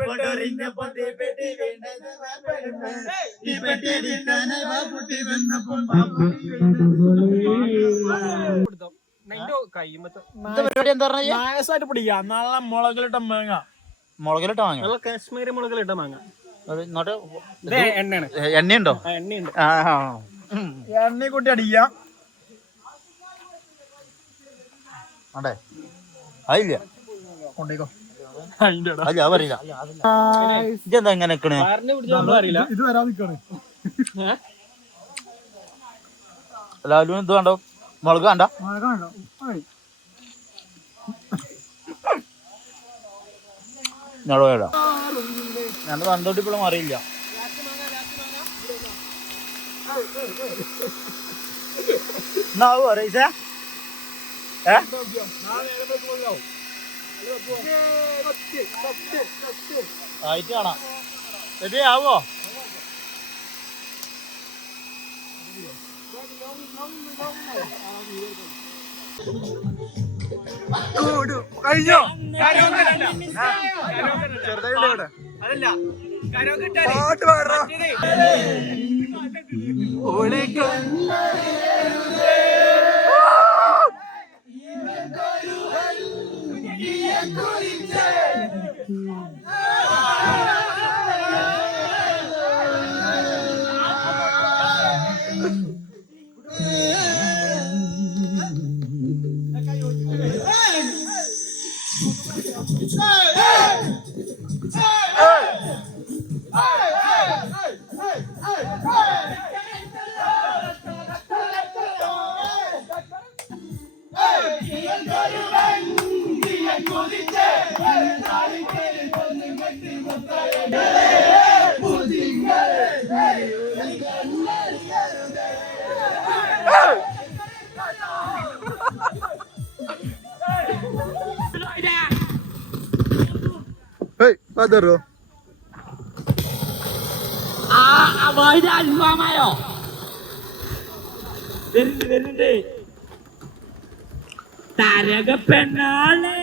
പരിപാടി പൊട്ടി പെട്ടി വയസ്സായിട്ട് പിടിക്കാം നല്ല മുളകിലിട്ട മാങ്ങ മുളകിലിട്ട മാങ്ങ നല്ല കാശ്മീരി മുളകിലിട്ട മാങ്ങ എണ്ണയുണ്ടോ ആ, എണ്ണയുണ്ട് ആ ആ. ഉം. എണ്ണ കൂട്ടി അടിക്കാം അതില്ല കൊണ്ടേക്കോ. പറയില്ല ഇതെന്താ നിക്കണേ? ഇത് വരാതിക്കാണ് ലാലുവിന് ഇത് കണ്ടോ? മുളക് കണ്ട? ഞാൻ ഇപ്പോഴും അറിയില്ല. എന്നാവോ അറിയിച്ചേ ഏ? ആയിട്ട് കാണാം. റെഡി ആവോ? കഴിഞ്ഞോ? അതല്ല പാട്ട് പാടാ Yeah, a good పదరు మామాయో వెరింది వెరింది తరగ పెన్నాలే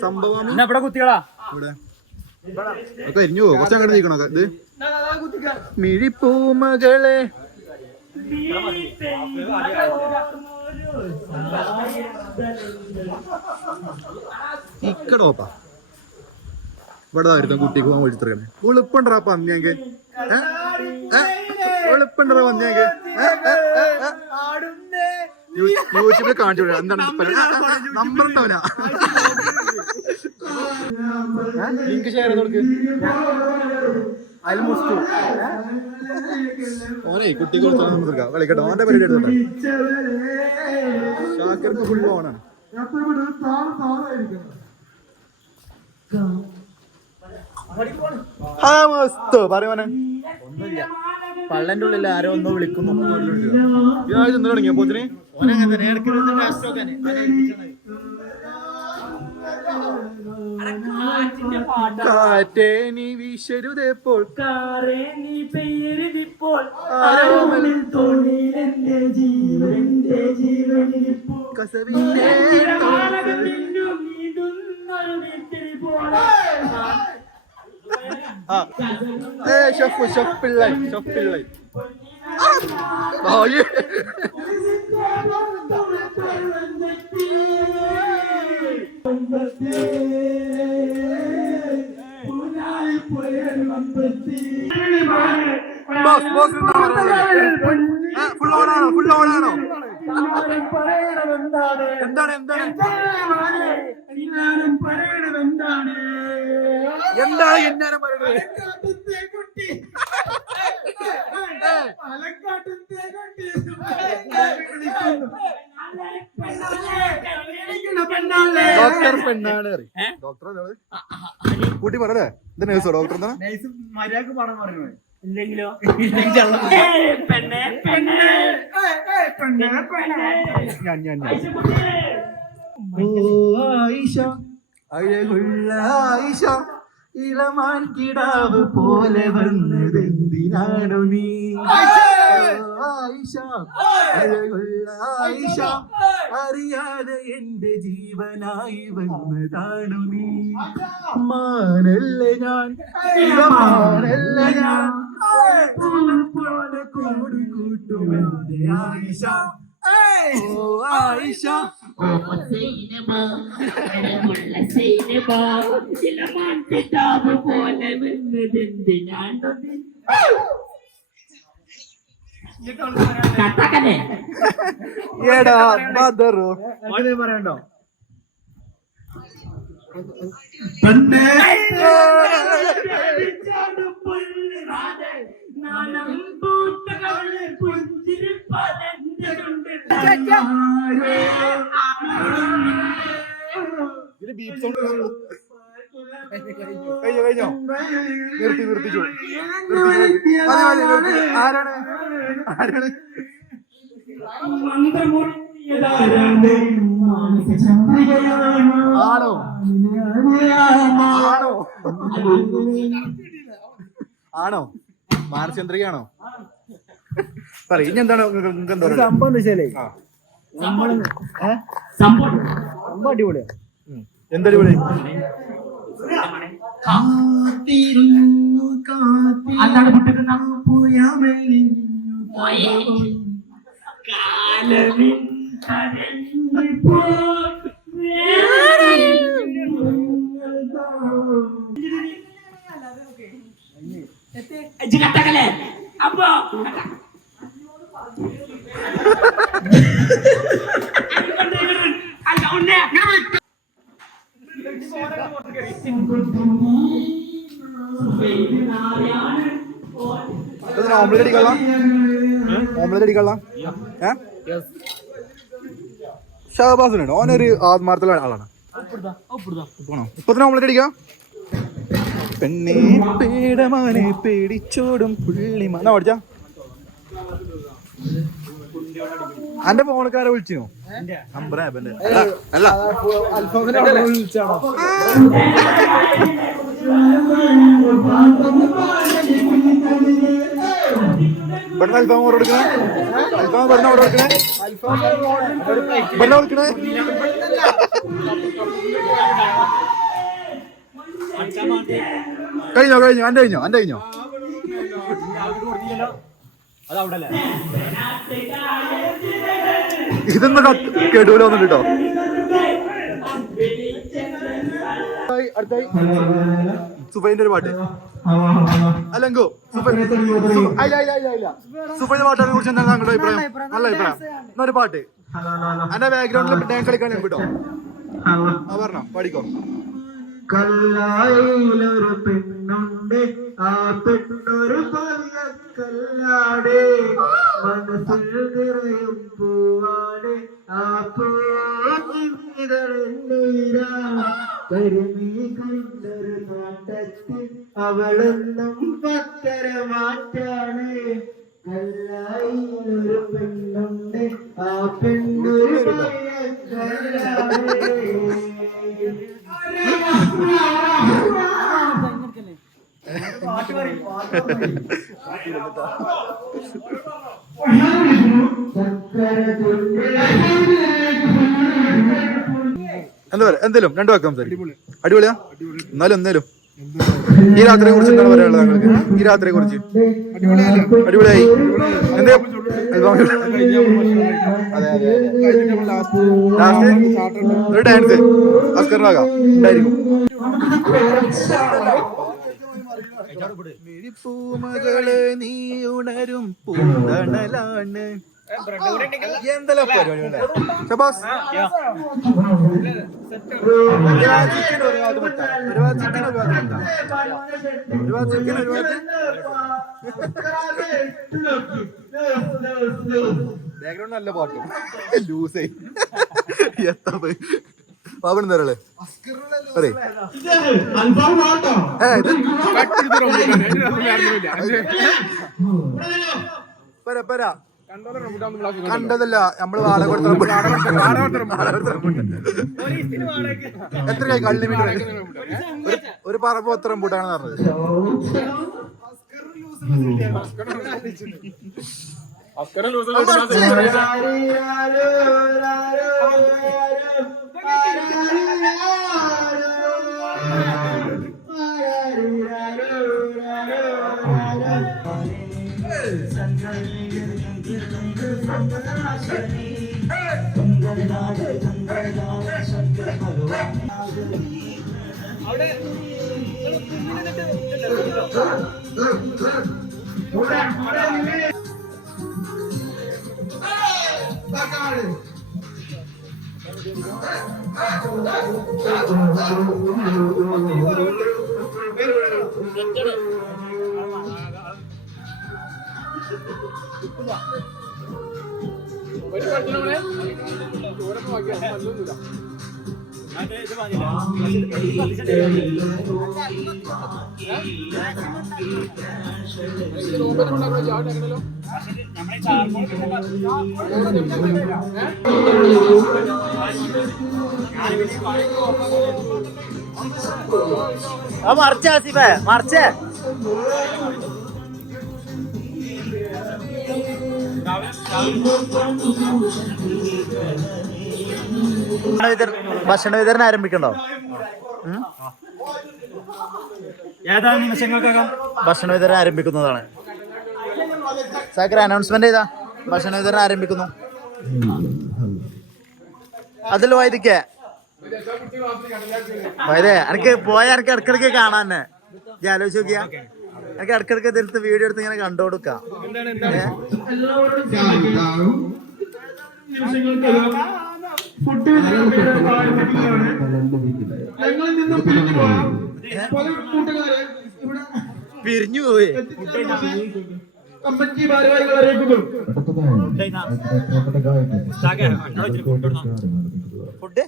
സംഭവം ഇവിടെ കുത്തികളാ? ഇവിടെ. ഒക്കെ എരിഞ്ഞു കുറച്ച് അങ്ങോട്ട് നീക്കണോ ഇത്? മിഴിപ്പൂമകളെ. ഇക്കടോപ്പാ ഇവിടെ ആയിരുന്നു കുട്ടിക്ക് പോകാൻ വിളിച്ചിരിക്കണേ. ഉളുപ്പുണ്ടറാ പന്നിയെങ്കിൽ. ഉളുപ്പുണ്ടറാ പന്നിയെങ്കിൽ. യൂട്യൂബിൽ കാണിച്ചു. എന്താണ് നമ്പർ ലിങ്ക് ഷെയർ ഓനെ കുട്ടി കൊടുത്താൽ കളിക്കട്ടെ ഓന്റെ പരിപാടി എടുത്തോട്ടെ. ഷാക്കിർക്ക് ഫുൾ ഓണാണ് ഹാ മസ്ത് പറയുവാനെ പള്ളന്റെ ഉള്ളിൽ ആരോ ഒന്ന് വിളിക്കുന്നു. തുടങ്ങിയ പോത്തിന് കാറ്റേ നീ വീശരുതേപ്പോൾ കാറേ നീ പെയ്യരുതിപ്പോൾ ആരോമലിൽ തോണിയിലെന്റെ ജീവന്റെ കസവിന്റെ ആ ഏ chef chef Pillai chef Pillai ആ ഏ ബോസ് ബോസ് ഫുൾ ഓണാണോ ഫുൾ ഓണാണോ എല്ലാരും പറയണമെന്താണ്? എന്താണ് എന്താണ്? എല്ലാരും പറയണമെന്താണ്? പറയുന്നത് ഡോക്ടർ പെണ്ണാണ് ഡോക്ടർ കൂട്ടി പറഞ്ഞേ ഇത് നേഴ്സോ ഡോക്ടർ എന്താ മര്യാദയ്ക്ക് പണം പറയുന്നത് ഇല്ലെങ്കിലോ? പെണ്ണെ പെണ്ണെ. ഞാൻ ഞാൻ ആയിഷ അഴകുള്ള ആയിഷ ഇളമാൻ കിടാവ് പോലെ വന്നതെന്തിനാണു നീ? ഓ ആയിഷ അഴകുള്ള ആയിഷ അറിയാതെ എന്റെ ജീവനായി വന്നതാണു നീ? മാനല്ല ഞാൻ. ഇളമാനല്ല ഞാൻ. പോലെ കൂടി കൂട്ടുമെന്റെ ആയിഷ ഓ ആയിഷ പോലെ വന്നതെന്തിനാണ് കട്ടക്കനെ എടാ ബദറു അങ്ങനെ കഴിഞ്ഞോ കഴിഞ്ഞോ? നിർത്തി നിർത്തിച്ചു. ആരാണ്? ആരാണ്? ആണോ? ആണോ? മാനചന്ദ്രികയാണോ പറയും ഇനി എന്താണ് നിങ്ങൾക്ക് നിങ്ങൾക്ക് എന്താ പറയുക? സംഭവം എന്താ വെച്ചാലേ ആ. നമ്മൾ ഏഹ് സംഭവം. സംഭവം അടിപൊളിയാ. ഉം. എന്തൊരു വിളി കാത്തിരുന്നു. കാത്തി അതാണ് കുട്ടികൾ പോയ. കാലമിൻ കരഞ്ഞു കട്ടകലേ അപ്പൊ അല്ല ഉണ്ണേ ഇതിന് ഓംലെറ്റ് അടിക്കള്ള ഓംലെറ്റ് അടിക്കള്ള ഏ? ഷഹബാസിനുണ്ട് ഓനൊരു ആത്മാർത്ഥമുള്ള ആളാണ്. പോണോ ഇപ്പൊ തന്നെ ഓംലെറ്റ് അടിക്കാം? പെണ്ണെ പേടമാനെ പേടിച്ചോടും പുള്ളിമാ എന്നാ പഠിച്ചാ? അന്റെ ഫോണക്കാരെ വിളിച്ചിനോ നമ്പർ അല്ല അല്ല. ഇവിടുന്ന് അൽഫാം ഓർഡർ എടുക്കണേ അൽഫാം ഇവിടുന്ന് ഓർഡർ എടുക്കണേ ഇവിടുന്ന് കൊടുക്കണേ? കഴിഞ്ഞോ കഴിഞ്ഞോ അന്റെ കഴിഞ്ഞോ അന്റെ കഴിഞ്ഞോ? ഇതൊന്നും കേട്ടൂല വന്നിട്ട് കേട്ടോ അടുത്തായി, സുബൈന്റെ ഒരു പാട്ട്. അല്ലെങ്കോ സുഫൈന്റെ പാട്ടിനെ കുറിച്ച് എന്താണ് താങ്കളുടെ അഭിപ്രായം? നല്ല അഭിപ്രായം. എന്നൊരു പാട്ട്? എന്റെ ബാക്ക്ഗ്രൗണ്ടിൽ ഡാൻസ് കളിക്കാൻ കേട്ടോ ആ പറഞ്ഞോ പാടിക്കോ കല്ലായിലൊരു പെണ്ണുണ്ട്. ആ പെണ്ണൊരു കല്ലാടെ. മനസ്സിൽ നിറയും പൂവാടെ. ആ പൂവിതളീരാ കരുമീ കണ്ടൊരു നാട്ടത്തിൽ അവളൊന്നും പത്തര മാറ്റാണ്. കല്ലായിലൊരു പെണ്ണുണ്ട്. ആ പെണ്ണൊരു കല്ലാടെ. എന്താ പറയാ? എന്തേലും രണ്ടു വാക്കാം സംസാരിക്കും. അടിപൊളിയാ? എന്നാലും എന്തേലും? ഈ രാത്രിയെ കുറിച്ച് എന്താണ് പറയാനുള്ളത് താങ്കൾക്ക്? ഈ രാത്രിയെ കുറിച്ച് അടിപൊളിയായി. എന്തേ? ഒരു ഡാൻസ്. ഉണ്ടായിരിക്കും. നീ ഉണരും പൂന്തണലാണ്. എന്തെല്ലാം പരിപാടികളെ ഷബാസ്. ചിക്കൻ മുട്ട ചിക്കൻ മുട്ട ചിക്കൻ ബാക്ക്ഗ്രൗണ്ട് നല്ല പാട്ടും. ലൂസായി എത്താ പോയി. പാവണ് തരളെ അതെ നമ്മൾ എത്ര ഇത് ഒരു പര കണ്ടതല്ല നമ്മൾ വാട കൊടുത്ത എത്രയായി കള്ളി മീറ്റർ ഒരു പറമ്പ് എത്ര അവിടെ പറഞ്ഞത് ആ മറിച്ച ആസിഫേ മറിച്ചേ ഭക്ഷണ വിതരണം ആരംഭിക്കണ്ടോ? നിമിഷങ്ങൾക്കകം? ഭക്ഷണ വിതരണം ആരംഭിക്കുന്നതാണ്. സാക്കർ അനൗൺസ്മെന്റ് ചെയ്താ ഭക്ഷണ വിതരണം ആരംഭിക്കുന്നു. അതിൽ വൈദിക്കേ. വൈദേ എനിക്ക് പോയ എനിക്ക് ഇടക്കിടക്ക് കാണാൻ ഞാൻ ആലോചിച്ച് നോക്കിയാ. എനിക്ക് ഇടക്കിടക്ക് ഇതിലത്തെ വീഡിയോ എടുത്ത് ഇങ്ങനെ കണ്ടു കൊടുക്കാം ഏ? പിരിഞ്ഞു പോയി കമ്പനി ഭാരവാഹികൾ അറിയിക്കുന്നു ഫുഡ്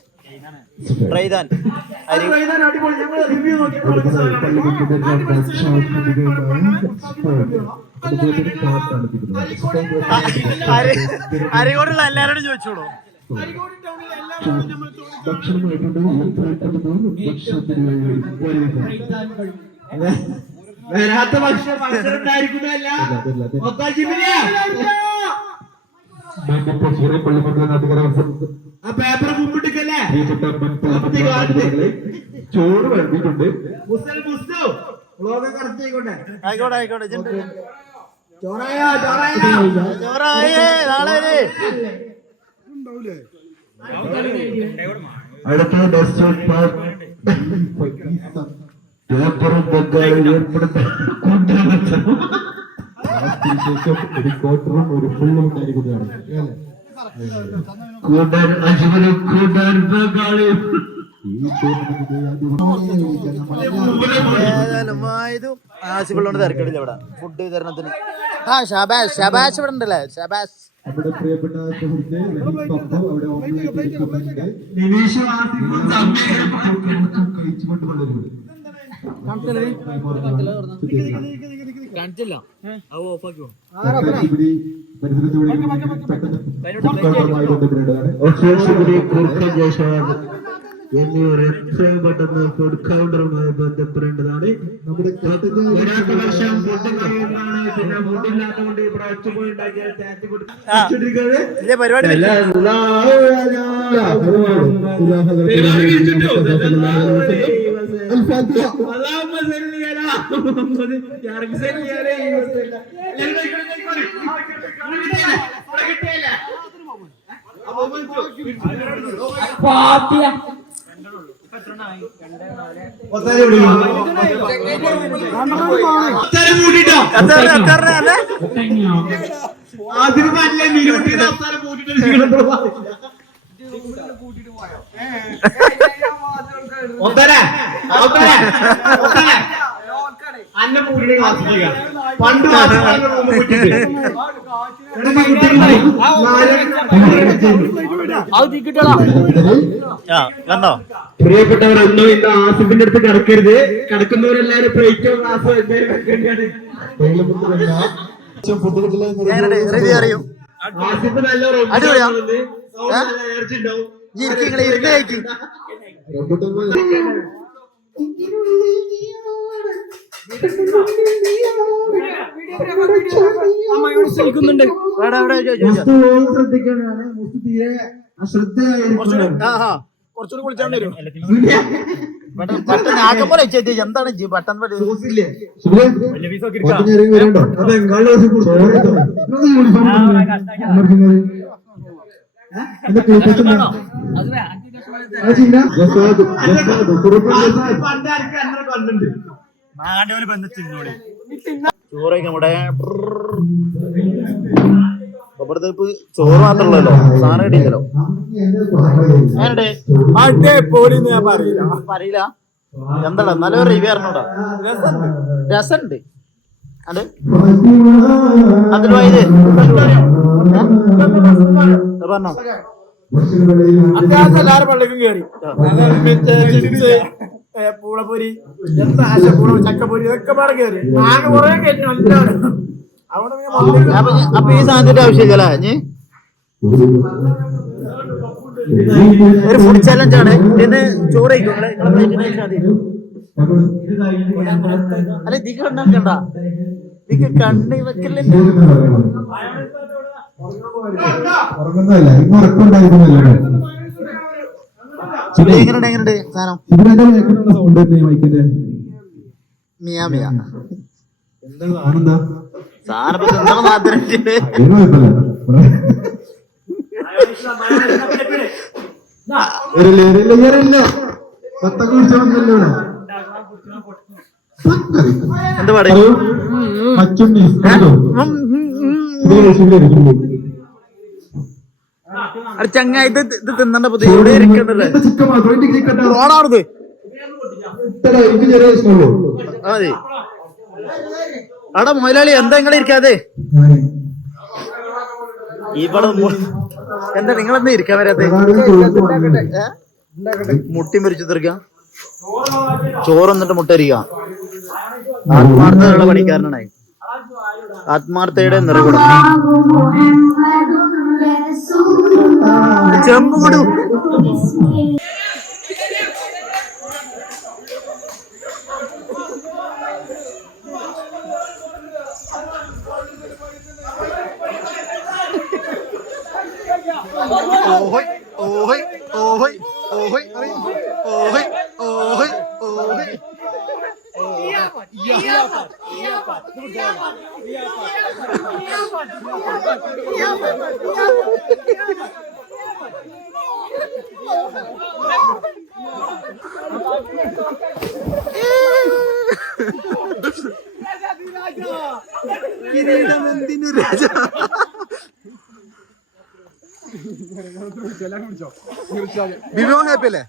റൈതാൻ അരി അടിപൊളി ഞങ്ങൾ റിവ്യൂ നോക്കി എല്ലാരോടും ചോദിച്ചോളൂ വരാത്ത ഭക്ഷണം ഭക്ഷണം ഉണ്ടായിരിക്കുന്നതല്ല പേപ്പർ മുമ്പിട്ടിക്കല്ലേ ചോറ് കറക്റ്റ് ആയിക്കോട്ടെ. ആയിക്കോട്ടെ ചോറായോ ചോറായോ. ചോറായേ നാളെ. അടുത്ത പേപ്പറും ഏർപ്പെടുന്ന ശേഷം ഒരു ക്വാർട്ടറും ഒരു ഫുള്ളും ഉണ്ടായിരിക്കുന്നതാണ് ബംഗാളിയും. ഏതായാലും തിരക്കടില്ല ഇവിടെ. ഫുഡ് വിതരണത്തിന്. ആ ഷബാഷ് ഷബാഷ് ഇവിടെ ഉണ്ടല്ലേ? ഷബാഷ് നമ്മുടെ പ്രിയപ്പെട്ട സുഹൃത്ത് പപ്പു അവിടെ ഇരിക്കുന്നുണ്ട്. കഴിച്ചുകൊണ്ട് ജയശവാദ് എന്നിവർ എത്രയും പെട്ടെന്ന് ഫുഡ് കൗണ്ടറുമായി ബന്ധപ്പെടേണ്ടതാണ് നമ്മുടെ ഫുഡില്ലാത്തതുകൊണ്ട് ഇവിടെ ഒച്ചുപോയി ഉണ്ടാക്കിയാൽ ചാറ്റ് പരിപാടി ആദ്യം നല്ല നിരൂട്ടിയുടെ അവസാനം കൂട്ടിട്ട് ഒത്തര ഒത്തര ഒത്തര അന്ന കൂട്ടിട്ട് ക്ലാസ്സിലേക്ക് പണ്ട് കണ്ടോ പ്രിയപ്പെട്ടവരൊന്നും ഇന്ന് ആസിഫിന്റെ അടുത്ത് കിടക്കരുത് കിടക്കുന്നവരെല്ലാരും പ്ലേറ്റോ ഗ്ലാസോ എന്തായാലും വെക്കേണ്ടതാണ് ആസിഫ് നല്ല energy ഉണ്ടാവും. ഇരുന്ന് കഴിക്കും ചോദിച്ചോ ശ്രദ്ധിക്കാനാണ് മുസ്തു തീരെ ആ കുറച്ചുകൂടി കുളിച്ചാണ്ട് വരും എന്താണ് ജി ബട്ടൺ പറ്റി ഇറങ്ങി വരണ്ടോ അങ്ങനെ കണ്ടുണ്ട് ചോറൊക്കെ ഇവിടെ ഇവിടുത്തെ ഇപ്പൊ ചോറ് മാത്രമല്ലല്ലോ സാധനം കിട്ടിയല്ലോ പറയില്ല. എന്താ നല്ല റിവ്യൂ അറിഞ്ഞൂടാ. രസമുണ്ട്. അത്? അതിൽ വൈദ്യ പറഞ്ഞോ? അത്യാവശ്യം എല്ലാരും പള്ളിക്കും കയറി പൂളപ്പൊരി എന്താ ആശപ്പൂള ചക്കപ്പൊരി ഇതൊക്കെ പാടെ കയറി. ഞാൻ കുറെ കഴിഞ്ഞു എല്ലാവരും. അവിടെ അപ്പൊ ഈ സാധനത്തിന്റെ ആവശ്യമില്ല ഒരു ഫുഡ് ചാലഞ്ച് ആണ്. ഇതിന് ചോറ് കഴിക്കും. അല്ല ഇതിക്ക് ഉണ്ടാക്കണ്ട ഇതിക്ക് കണ്ണി വെക്കലില്ല. ഉറങ്ങുന്നതല്ല? ഇന്ന് ഉറക്കുണ്ടായിരുന്നല്ലോ ഇത് എങ്ങനെയുണ്ട് എങ്ങനെയുണ്ട് സാധനം? മിയാ മിയാ. സാധനം? മാത്രം ഇവിടെ? എന്താ പാട്? അത് ചങ്ങ ഇത് ഇത് തിന്നണ്ട പുതിയ ഇവിടെ ഇരിക്കണ്ടല്ലേ? എനിക്ക് ചെറിയ ഇഷ്ടമുള്ളൂ മുതലാളി എന്താ നിങ്ങൾ ഇരിക്കാതെ ഇവിടെ എന്താ നിങ്ങളെന്താ ഇരിക്കാൻ വരാത്തെ? മുട്ടി മരിച്ചു തീർക്കാം. ചോറ് വന്നിട്ട് മുട്ട അരിക്കാം ആത്മാർത്ഥതയുള്ള പണിക്കാരനാണ് ആത്മാർത്ഥയുടെ നിറകുടം జమ్ముడు ఓహోయ్ ఓహోయ్ ఓహోయ్ ఓహోయ్ ఓహోయ్ ఓహోయ్ ఓహోయ్ ఇయాపత్ ఇయాపత్ ఇయాపత్ ఇయాపత్ എന്തിനു രാജ ബിബിമോ ഹാപ്പി അല്ലേ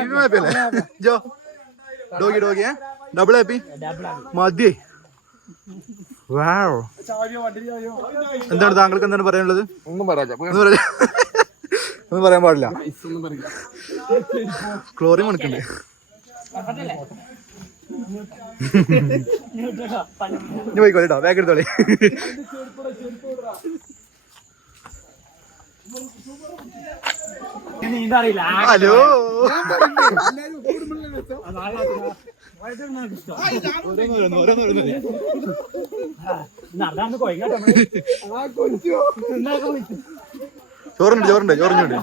ബിബിമോ ഹാപ്പി അല്ലേ ജോ ഡോഗി ഡോഗി ഡബിൾ ഹാപ്പി മതി വാവ് എന്താണ് താങ്കൾക്ക് എന്താണ് പറയാനുള്ളത്? ഒന്നും പറയാ ഒന്നും പറയാൻ പാടില്ല. ക്ലോറിൻ മണക്കുണ്ട് ഇനി പോയിക്കോളി കേട്ടോ ബാഗ് എടുത്തോളി. ഹലോ നടന്നു ചോറുണ്ട് ചോറുണ്ട് ചോറിഞ്ഞുണ്ട്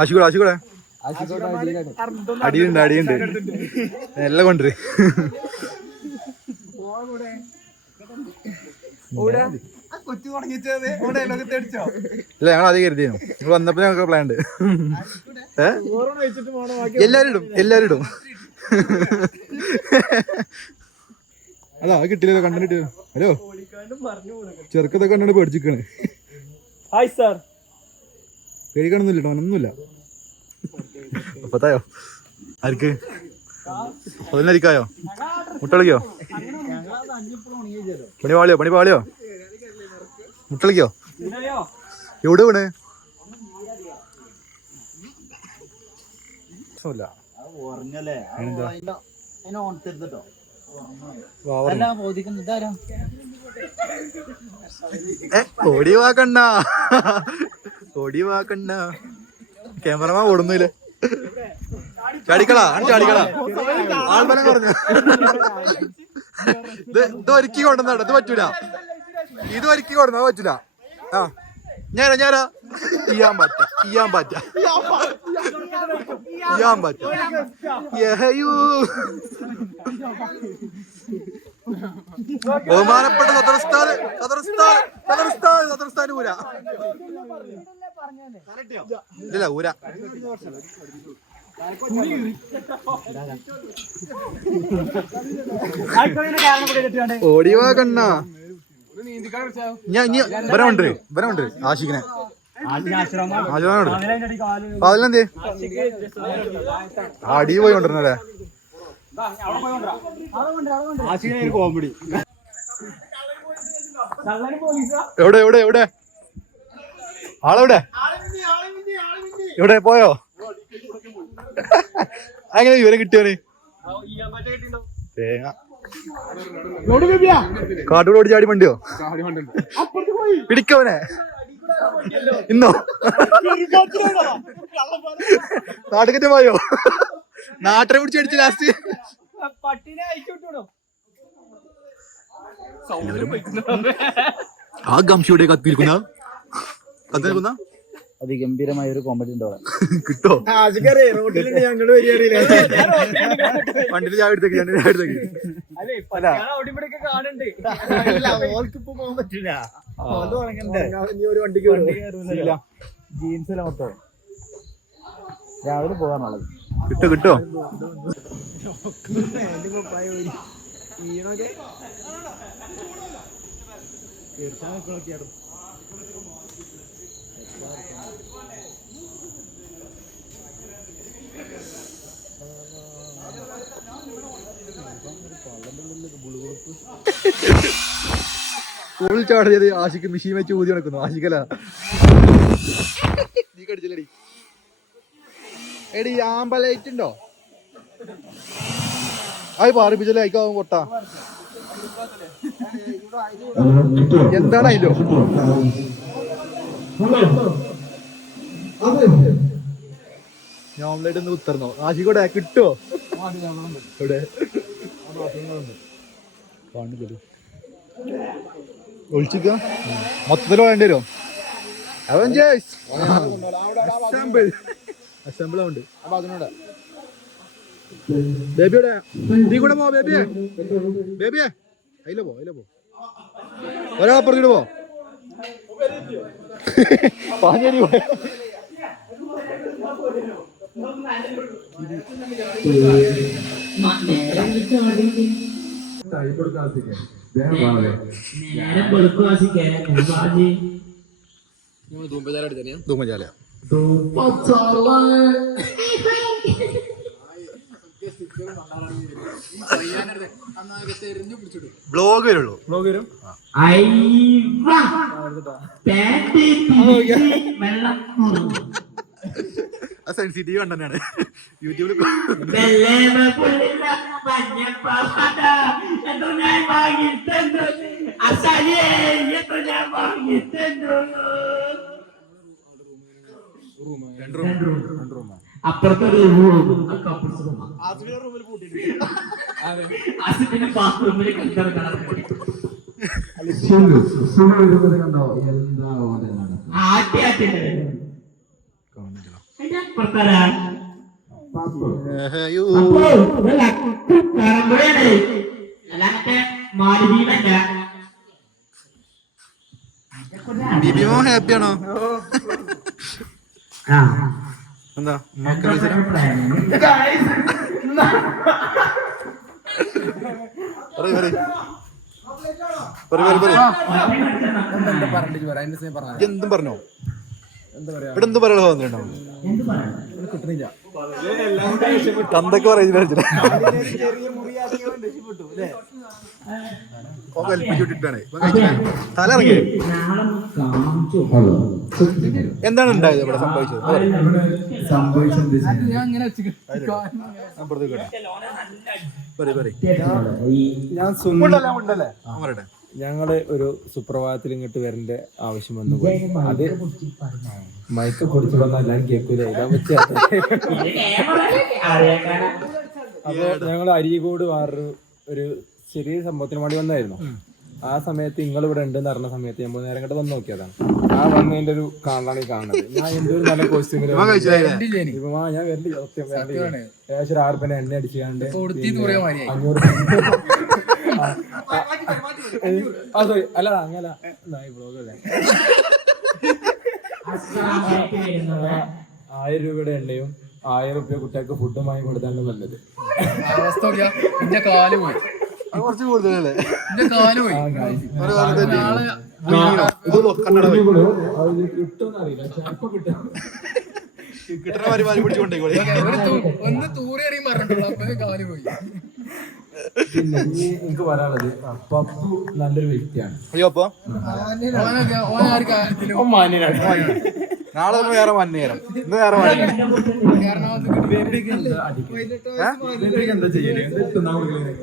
ആശിക്കൂടെ ആശിക്കൂടെ. അടിയുണ്ട് അടിയുണ്ട്. എല്ലാം കൊണ്ടുവരും. ഇല്ല ഞങ്ങൾ അത് കരുതിയിരുന്നു. നിങ്ങൾ വന്നപ്പോ ഞങ്ങൾക്ക് പ്ലാൻ ഉണ്ട്. എല്ലാരും ഇടും എല്ലാരും ഇടും. അതാ അത് കിട്ടില്ലല്ലോ കണ്ടിട്ട് ഹലോ? ചെറുക്കത്തെ കണ്ടിട്ട് പേടിച്ചിരിക്കണ്. Hi sir. പേടിക്കണമെന്നില്ല ഒന്നുമില്ല പത്തായോ ആർക്ക്? അതിനരിക്കായോ മുട്ടളിക്കോ പണി പാളിയോ പണി പാളിയോ? മുട്ടളിക്കോ എവിടെ വീണ്? പ്രശ്നമില്ല. ഒടിവാക്കണ്ട വാക്കണ്ണ ക്യാമറമാൻ ഓടുന്നില്ലേ? ഇത് ഒരുക്കി കൊണ്ടുവന്നാട്ടോ ഇത് പറ്റൂല ഇത് ഒരുക്കി കൊണ്ടുവന്നാ പറ്റൂല ആ ഞാനാ ഞാനാ ചെയ്യാൻ പറ്റ ചെയ്യാൻ പറ്റ ചെയ്യാൻ പറ്റ. ബഹുമാനപ്പെട്ട സദർസ്ഥാൻ സദർസ്ഥാൻ സദർസ്ഥാൻ സദർസ്ഥാൻ ഊര ഇല്ല ഊര ഓടിവാ കണ്ണ ഞാൻ ഇനി വരമുണ്ട് വരമുണ്ട് ആഷിഖിനെ ആശിഖനോട് അതിലെന്തേ? അടി പോയി കൊണ്ടിരുന്നല്ലേ കോമഡി എവിടെ എവിടെ എവിടെ? ആളെവിടെ? എവിടെ പോയോ? അങ്ങനെ വിവരം കിട്ടിയോന്? തേങ്ങ. കാട്ടൂടെ ഓടി ചാടി വണ്ടിയോ പിടിക്കവനെ. ഇന്നോ? നാട്ടുകറ്റ പോയോ നാട്ടിനെ പിടിച്ച് അടിച്ച് ലാസ്റ്റ്. ആ ഗംഷിയുടെ കത്തിരിക്കുന്ന? കത്തിരിക്കുന്ന? അതിഗംഭീരമായ ഒരു കോമഡി ഉണ്ട് അവിടെ. കിട്ടോ? റോഡിലുണ്ട് ഞങ്ങൾ വരികയറിയില്ലേ വണ്ടിയിൽ എടുത്തേക്ക് എടുത്തേക്ക്. വണ്ടിക്ക് ജീൻസിലെ മൊത്തം. രാവിലെ പോകാനുള്ളത്. കിട്ടോ കിട്ടോ? ഈണൊക്കെ. സ്കൂളിൽ ചാടിയത് ആശിക്ക് മിഷീൻ വെച്ച് ഊതി നടക്കുന്നു. ആശിക്കല. നീ കടിച്ചില്ലടി. എടി ആമ്പലൈറ്റ് ഉണ്ടോ? അത് പാറിപ്പിച്ചല്ലേ അയക്കാവും കൊട്ട എന്താണ് അതിലോ? ഞാൻ ഓംലേറ്റ് ഒന്ന് ഉത്തർന്നോ ആശിക്കോടെ കിട്ടോ ഇവിടെ. ഒളിച്ചിക്ക മൊത്തത്തിൽ വേണ്ടി വരും? അവഞ്ചേഴ്സ് അസംബിൾ അസംബിൾ ഉണ്ട് ബേബിയുടെ നീ കൂടെ പോ ബേബിയെ ബേബിയെ അതിലെ പോ അതിലെ പോ. ഒരാളെ പറഞ്ഞിട്ട് പോ. പാഞ്ഞേരി പോ നേരം ധൂമജാല ബ്ലോഗ് വരുള്ളൂ ബ്ലോഗ് വരും അയ്യ പാന്റ് തിരിച്ച് വെള്ളം ആ സെൻസിറ്റീവ് കണ്ടനാണ് യൂട്യൂബിൽ അപ്പുറത്തെ പുള്ളില്ല മഞ്ഞപ്പാവാട എത്ര ഞാൻ വാങ്ങിത്തന്നു അസാലേ എത്ര ഞാൻ വാങ്ങിത്തന്നു അപ്പുറത്തൊരു റൂം അസിന്റെ ബാത്റൂമിൽ കിടക്കണം ആട്ടി ആട്ടി അപ്പുറത്തരാ അപ്പോ ഇതല്ല പറമ്പുഴയാണ് അല്ലാതെ മാലിദ്വീപല്ല ബിബിമോ ഹാപ്പിയാണോ എന്താ എന്തും പറഞ്ഞോ ഇവിടെ എന്തും പറയാനുള്ള സ്വാതന്ത്ര്യം ഉണ്ടാവും? തന്തൊക്കെ പറയുന്നില്ല ചെറിയ മുറിയാക്കിയോണ്ട് രക്ഷപ്പെട്ടു അല്ലേ കൽപ്പിച്ചുവിട്ടിട്ടാണ് തല ഇറങ്ങി എന്താണ് ഉണ്ടായത് ഇവിടെ സംഭവിച്ചത്. ഞാൻ സുന്ദ ആ, പറയട്ടെ. ഞങ്ങൾ ഒരു സുപ്രഭാതത്തിൽ ഇങ്ങോട്ട് വരേണ്ട ആവശ്യം വന്നു പോയി. അത് മയക്ക പൊടിച്ചു വന്നാൽ എല്ലാരും കേൾക്കൂല അപ്പൊ ഞങ്ങൾ അരീകോട് വേറൊരു ഒരു ചെറിയ സംഭവത്തിന് വേണ്ടി വന്നായിരുന്നു. ആ സമയത്ത് നിങ്ങൾ ഇവിടെ ഉണ്ടെന്ന് അറിഞ്ഞ സമയത്ത് നമ്മൾ നേരം കണ്ട് വന്ന് നോക്കിയതാണ്. ആ വന്നതിന്റെ ഒരു കാണാണ് ഈ കാണുന്നത്. ഞാൻ എന്തൊരു നല്ല കോസ്റ്റ്യൂമിൽ? ഇപ്പൊ ഞാൻ വരണ്ടി സത്യം വേണ്ടി ഏകദേശം ഒരു ആറ് പിന്നെ എണ്ണ അടിച്ചാണ്ട് അഞ്ഞൂറ് അതെ അല്ല അങ്ങനല്ല. ബ്ലോഗ് അല്ലേ? ആയിരം രൂപയുടെ എണ്ണയും ആയിരം രൂപ കുട്ടികൾക്ക് ഫുഡും വാങ്ങി കൊടുത്താണ് നല്ലത്. എന്റെ കാൽ പോയി. അത് കുറച്ച് കൂടുതലല്ലേ? എന്റെ കാൽ പോയി. കിട്ടണ ഒന്ന് തൂറി അറിയും പറഞ്ഞിട്ടുള്ളൂ അപ്പൊ കാൽ പോയി. പിന്നെ ഇനി എനിക്ക് പറയാനുള്ളത് പപ്പു നല്ലൊരു വ്യക്തിയാണ്. അയ്യോ അപ്പൊ? നാളെ നമ്മൾ വേറെ മഞ്ഞ നേരം ഇന്ന് വേറെ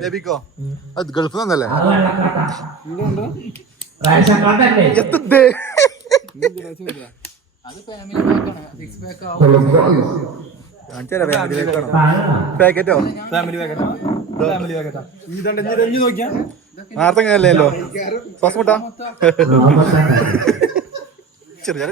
ലഭിക്കോ അത് ഗൾഫ് നിന്നല്ലേ? എത്തേ അത് ഫാമിലി പാക്കാണ് സിക്സ് പാക്ക് ആവും. പാക്കറ്റോ ഫാമിലി പാക്കറ്റോ ഫാമിലി പാക്കറ്റാ ഇതുണ്ട് ഇനി തെഞ്ഞു നോക്കിയാ? നേരത്തെ അങ്ങനെയല്ലോ ശ്വാസം മുട്ടാ ചെറിയ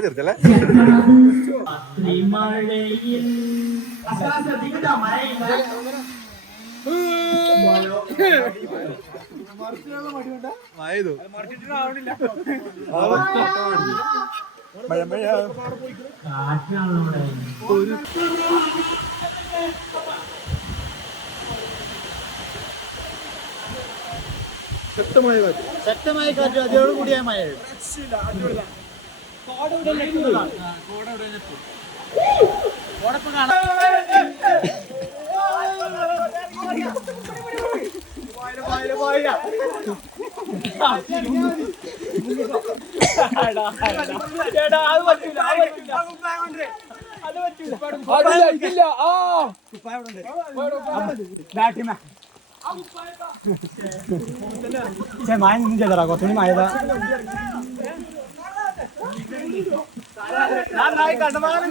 ചെറുതല്ലേ മഴയിൽ ആയതു ശക്തമായ കാറ്റ് അതോട് കൂടിയ മഴ മഴ നിന്നും ചെയ്തടാ കുറച്ചുകൂടി മഴ കണ്ടമാനം